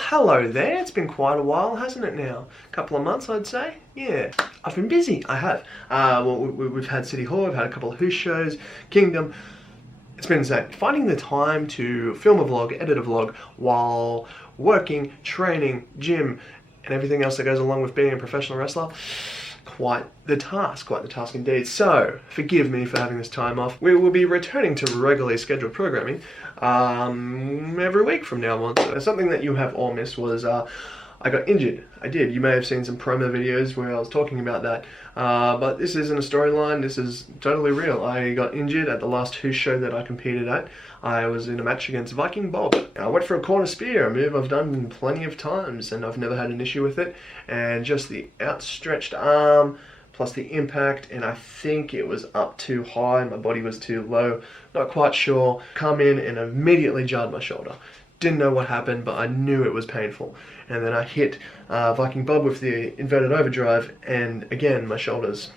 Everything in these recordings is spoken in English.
hello there. It's been quite a while, hasn't it now? A couple of months, I'd say. Yeah, I've been busy. I have. Well, we've had City Hall, we've had a couple of Hoose shows, Kingdom. It's been insane. Finding the time to film a vlog, edit a vlog, while working, training, gym, and everything else that goes along with being a professional wrestler. Quite the task indeed. So, forgive me for having this time off. We will be returning to regularly scheduled programming every week from now on. So, something that you have all missed was I got injured. I did. You may have seen some promo videos where I was talking about that. But this isn't a storyline. This is totally real. I got injured at the last Hoose show that I competed at. I was in a match against Viking Bob. I went for a corner spear, a move I've done plenty of times, and I've never had an issue with it. And just the outstretched arm, plus the impact, and I think it was up too high, my body was too low, not quite sure. Come in and immediately jarred my shoulder. Didn't know what happened, but I knew it was painful. And then I hit Viking Bob with the inverted overdrive, and again, my shoulder's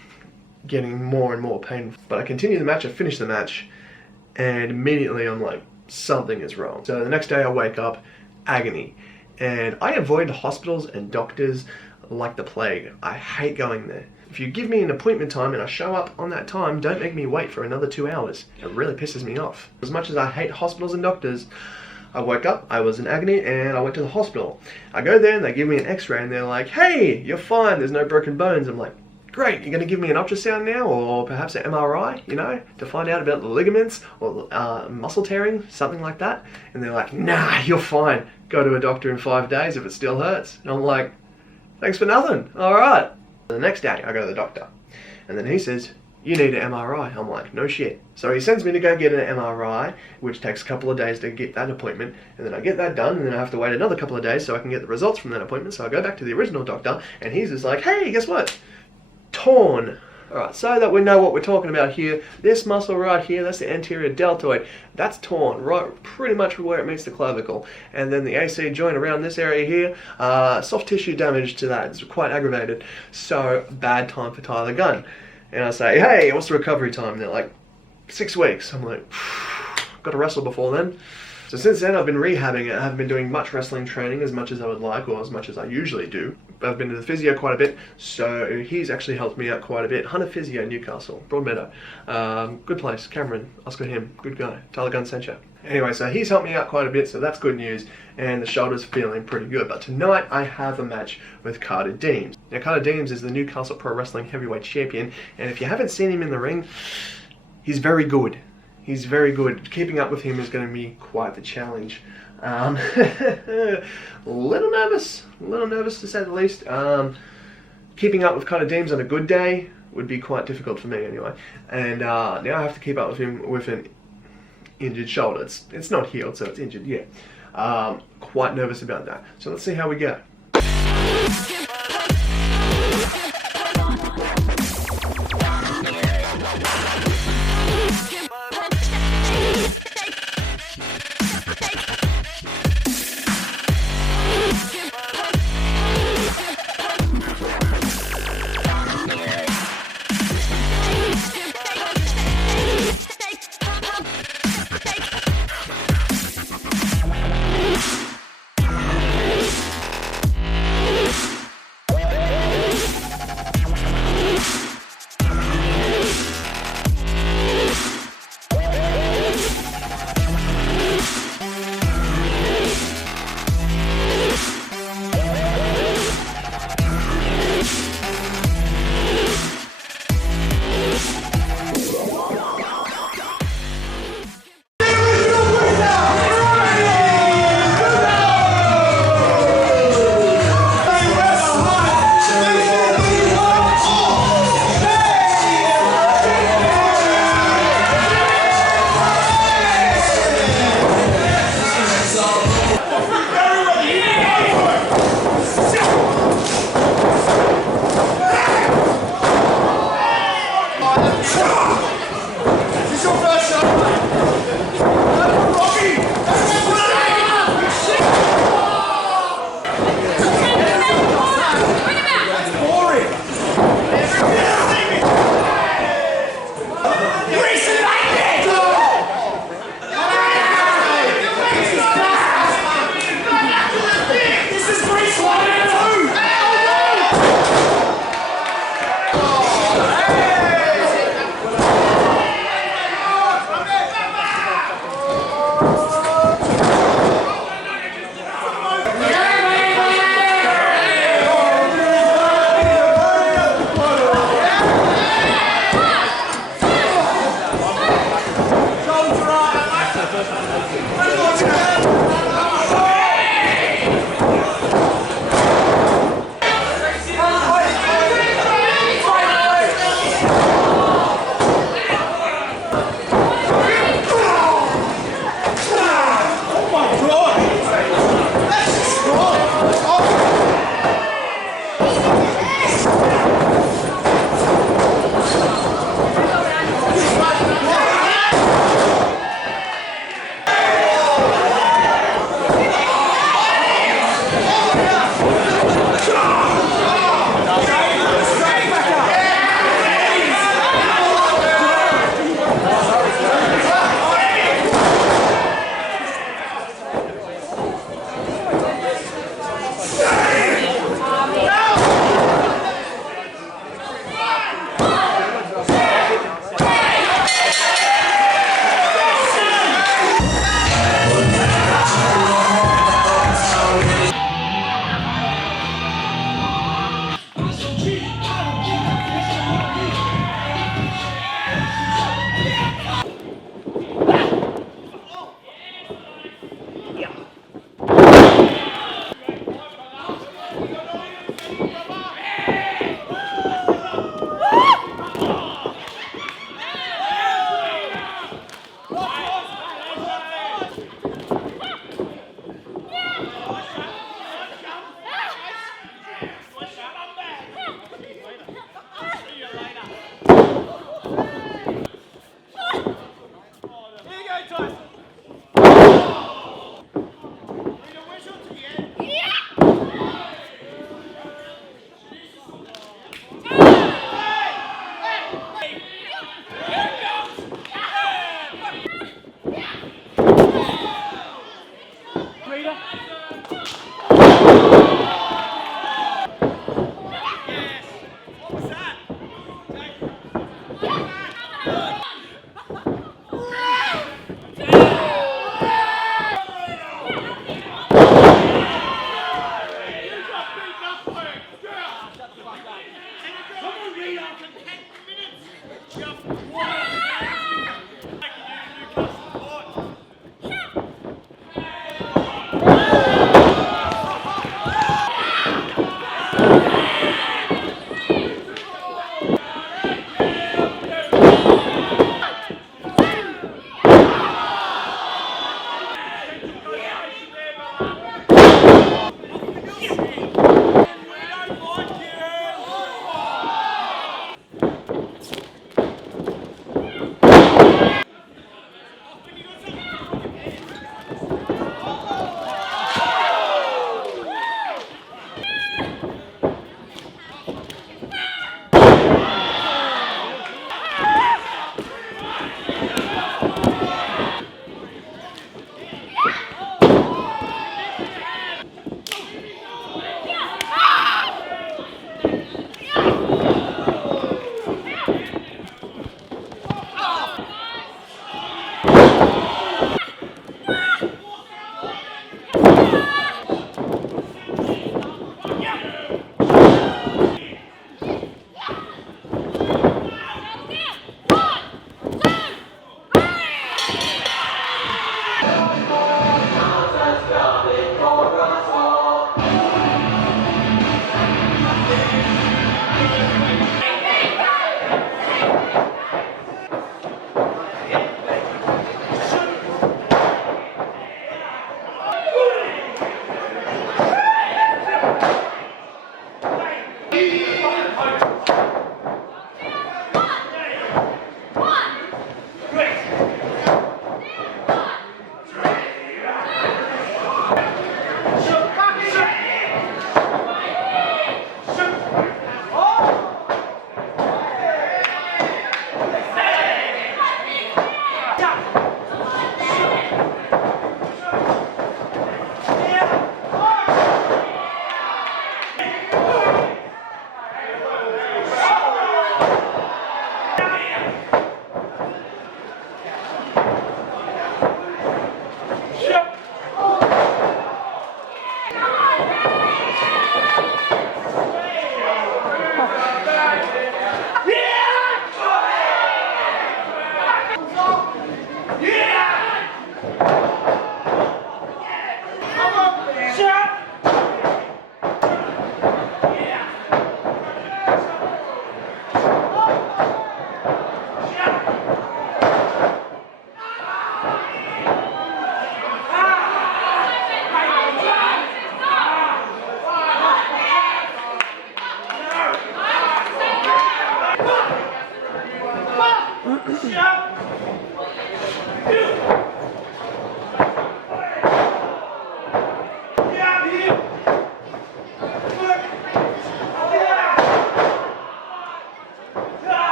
getting more and more painful. But I continued the match, I finished the match, and immediately I'm like, something is wrong. So the next day I wake up, agony. And I avoid hospitals and doctors like the plague. I hate going there. If you give me an appointment time and I show up on that time, don't make me wait for another 2 hours. It really pisses me off. As much as I hate hospitals and doctors, I woke up, I was in agony, and I went to the hospital. I go there and they give me an x-ray and they're like, hey, you're fine, there's no broken bones. I'm like, great, you're gonna give me an ultrasound now, or perhaps an MRI, you know, to find out about the ligaments or muscle tearing, something like that. And they're like, nah, you're fine. Go to a doctor in 5 days if it still hurts. And I'm like, thanks for nothing, all right. The next day, I go to the doctor, and then he says, you need an MRI. I'm like, no shit. So he sends me to go get an MRI, which takes a couple of days to get that appointment, and then I get that done, and then I have to wait another couple of days so I can get the results from that appointment. So I go back to the original doctor, and he's just like, hey, guess what? Torn. Alright, so that we know what we're talking about here, this muscle right here, that's the anterior deltoid, that's torn, right, pretty much where it meets the clavicle. And then the AC joint around this area here, soft tissue damage to that, it's quite aggravated. So, bad time for Tyler Gunn. And I say, hey, what's the recovery time? And they're like, 6 weeks. I'm like, got to wrestle before then. So since then, I've been rehabbing. I haven't been doing much wrestling training as much as I would like, or as much as I usually do. But I've been to the physio quite a bit, so he's actually helped me out quite a bit. Hunter Physio, Newcastle, Broadmeadow. Good place. Cameron, ask for him. Good guy. Tyler Gunn sent you. Anyway, so he's helped me out quite a bit, so that's good news. And the shoulder's feeling pretty good. But tonight, I have a match with Deams. Now, Deams is the Newcastle Pro Wrestling Heavyweight Champion, and if you haven't seen him in the ring, he's very good. He's very good. Keeping up with him is going to be quite the challenge. A little nervous to say the least. Keeping up with Deams on a good day would be quite difficult for me anyway. And now I have to keep up with him with an injured shoulder. It's not healed, so it's injured, yeah. Quite nervous about that. So let's see how we go.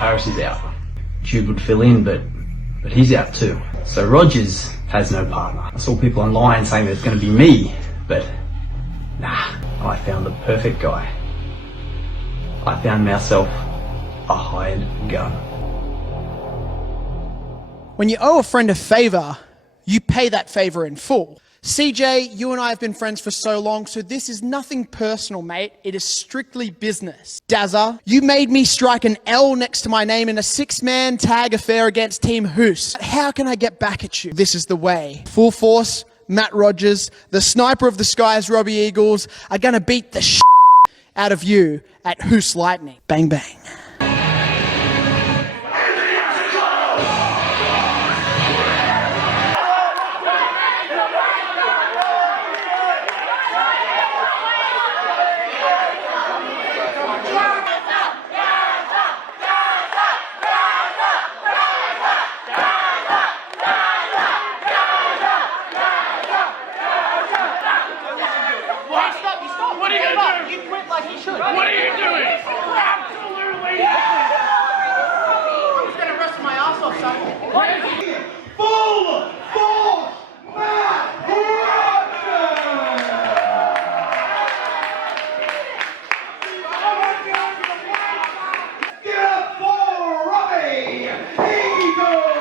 Harris is out. Jude would fill in, but he's out too. So Rogers has no partner. I saw people online saying that it's going to be me, but nah, I found the perfect guy. I found myself a hired gun. When you owe a friend a favour, you pay that favour in full. CJ, you and I have been friends for so long, so this is nothing personal, mate. It is strictly business. Dazza, you made me strike an L next to my name in a 6-man tag affair against Team Hoose. How can I get back at you? This is the way. Full Force, Matt Rogers, the sniper of the skies, Robbie Eagles, are going to beat the shit out of you at Hoose Lightning. Bang, bang. What are you doing? Absolutely! I'm just gonna rest my ass off, son. Full force, Matt Rogers! Get up for Robbie Eagles!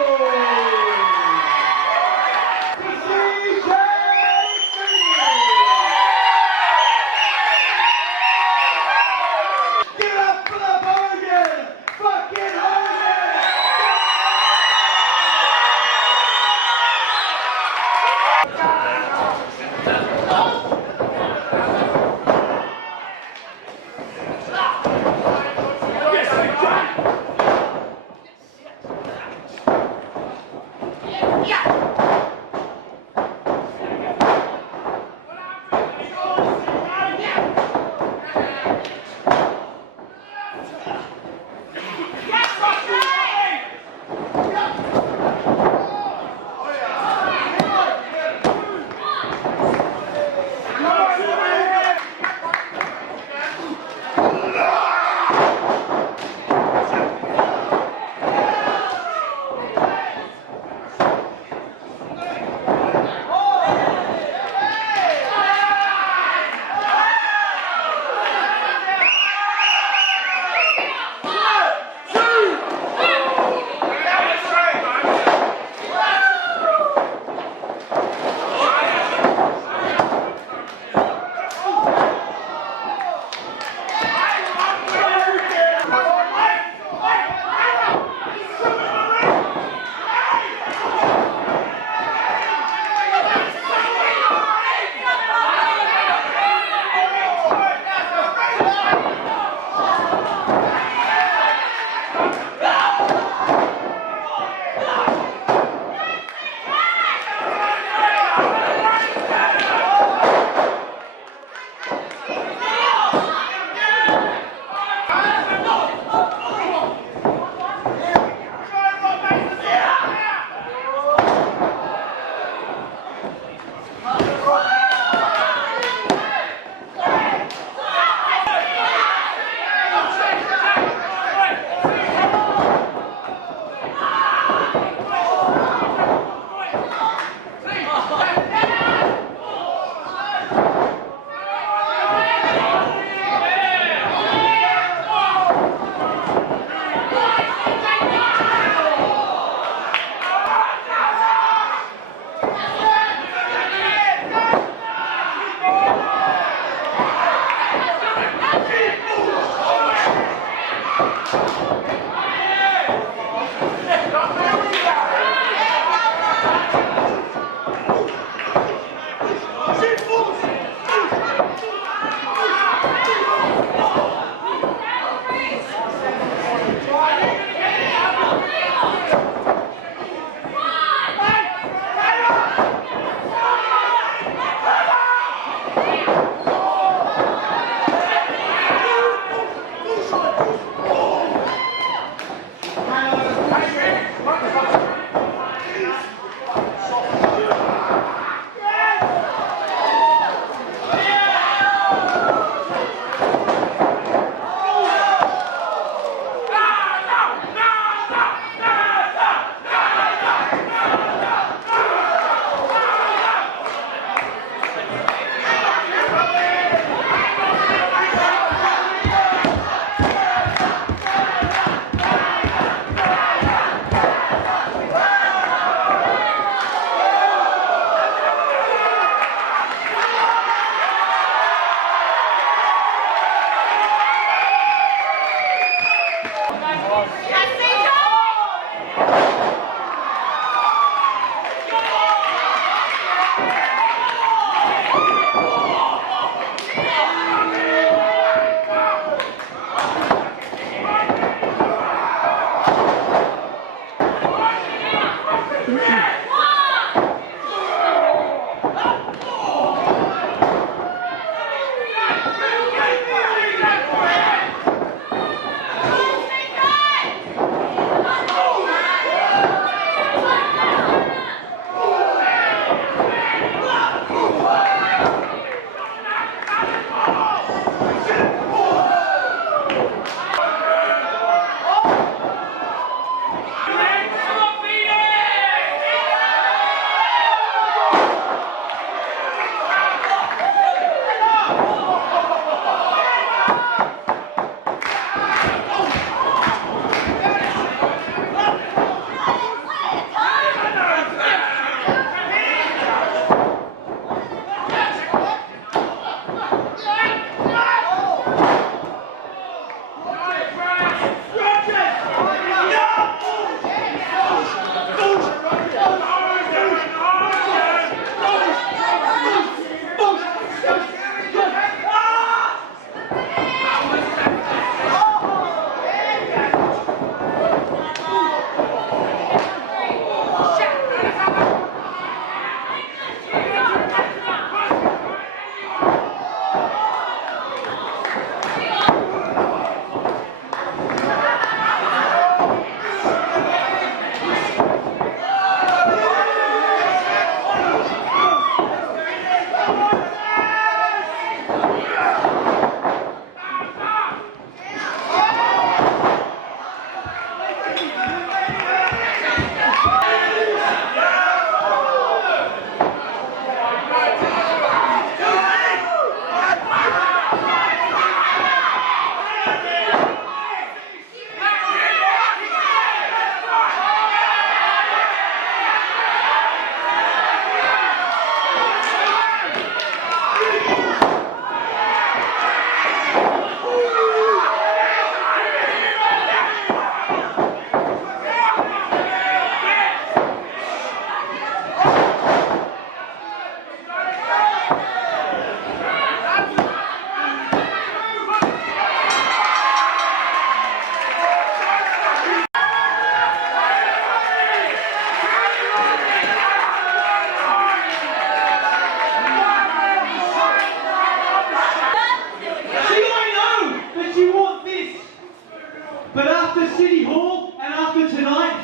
after City Hall and after tonight,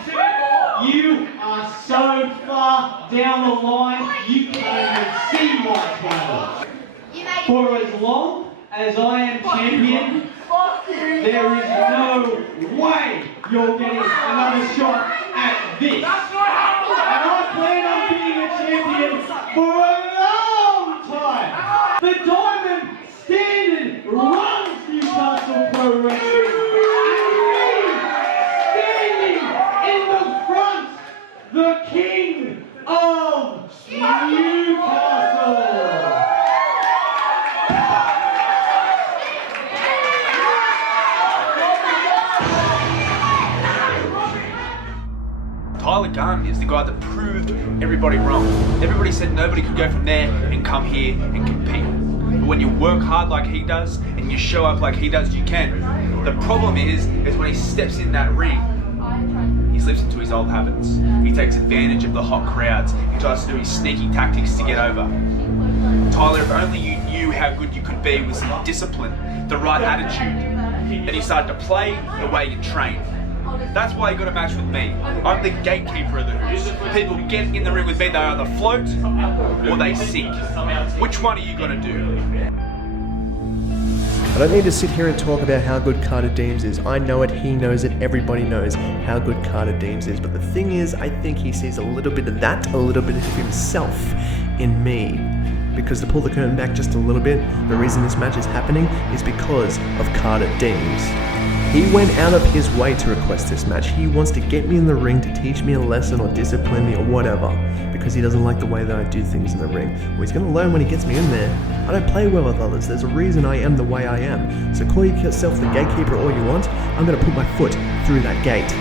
you are so far down the line, you can't even see my title. For as long as I am champion, there is no way you're getting another shot at this. And I plan on being a champion for a long time. The Diamond Standard runs Newcastle Pro Wrestling. In the front, the King of Newcastle. Tyler Gunn is the guy that proved everybody wrong. Everybody said nobody could go from there and come here and compete. But when you work hard like he does and you show up like he does, you can. The problem is when he steps in that ring, he slips into his old habits. He takes advantage of the hot crowds. He tries to do his sneaky tactics to get over. Tyler, if only you knew how good you could be with some discipline, the right attitude, and you started to play the way you train. That's why you got a match with me. I'm the gatekeeper of the Hoose. People get in the ring with me, they either float or they sink. Which one are you going to do? I don't need to sit here and talk about how good Carter Deams is. I know it, he knows it, everybody knows how good Carter Deams is. But the thing is, I think he sees a little bit of that, a little bit of himself in me. Because to pull the curtain back just a little bit, the reason this match is happening is because of Carter Deams. He went out of his way to request this match. He wants to get me in the ring to teach me a lesson or discipline me or whatever, because he doesn't like the way that I do things in the ring. Well, he's going to learn when he gets me in there. I don't play well with others. There's a reason I am the way I am. So call yourself the gatekeeper all you want. I'm going to put my foot through that gate.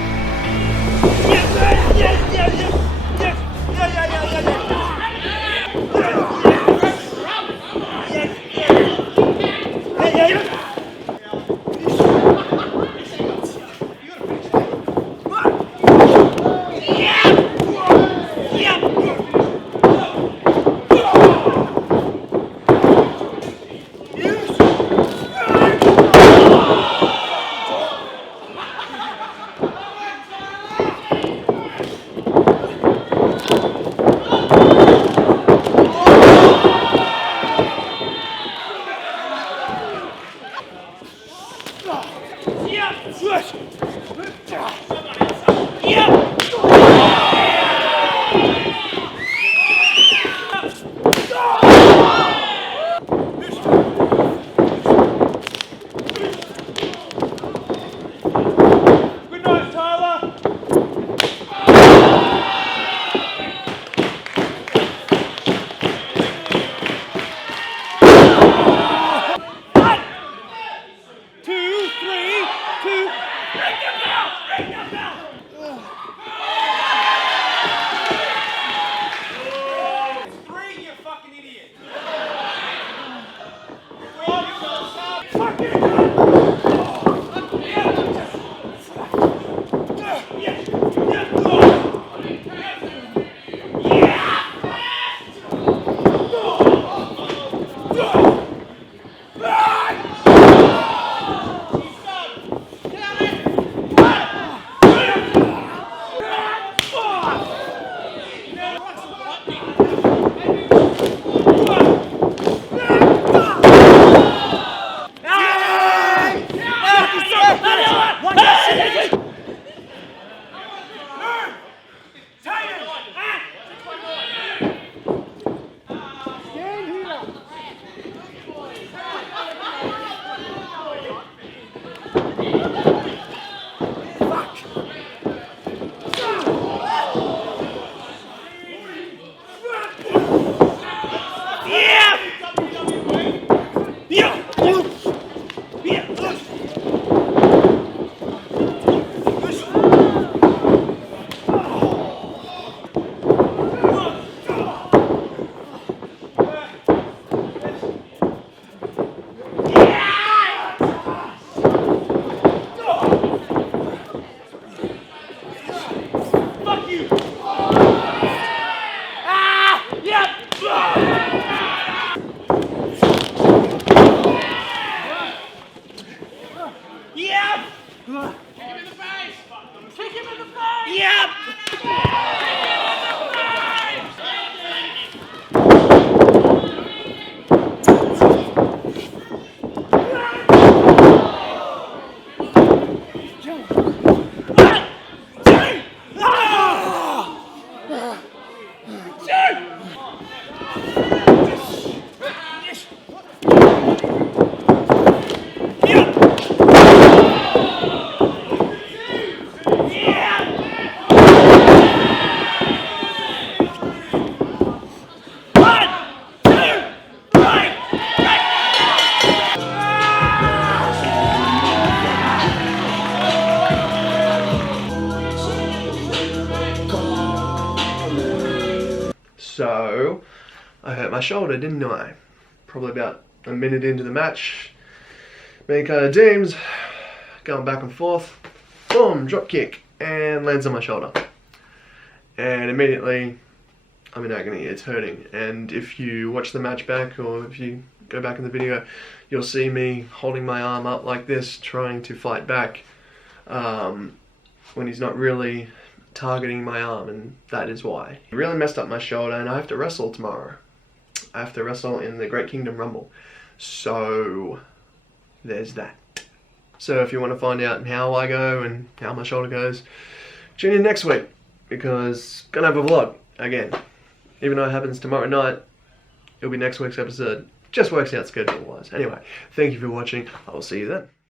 So, I hurt my shoulder, didn't I? Probably about a minute into the match. Me kind of Deams, going back and forth. Boom, drop kick, and lands on my shoulder. And immediately, I'm in agony, it's hurting. And if you watch the match back, or if you go back in the video, you'll see me holding my arm up like this, trying to fight back, when he's not really targeting my arm, and that is why. He really messed up my shoulder, and I have to wrestle tomorrow. I have to wrestle in the Great Kingdom Rumble. So, there's that. So if you want to find out how I go and how my shoulder goes, tune in next week, because I'm gonna have a vlog again. Even though it happens tomorrow night, it'll be next week's episode. Just works out schedule-wise. Anyway, thank you for watching. I will see you then.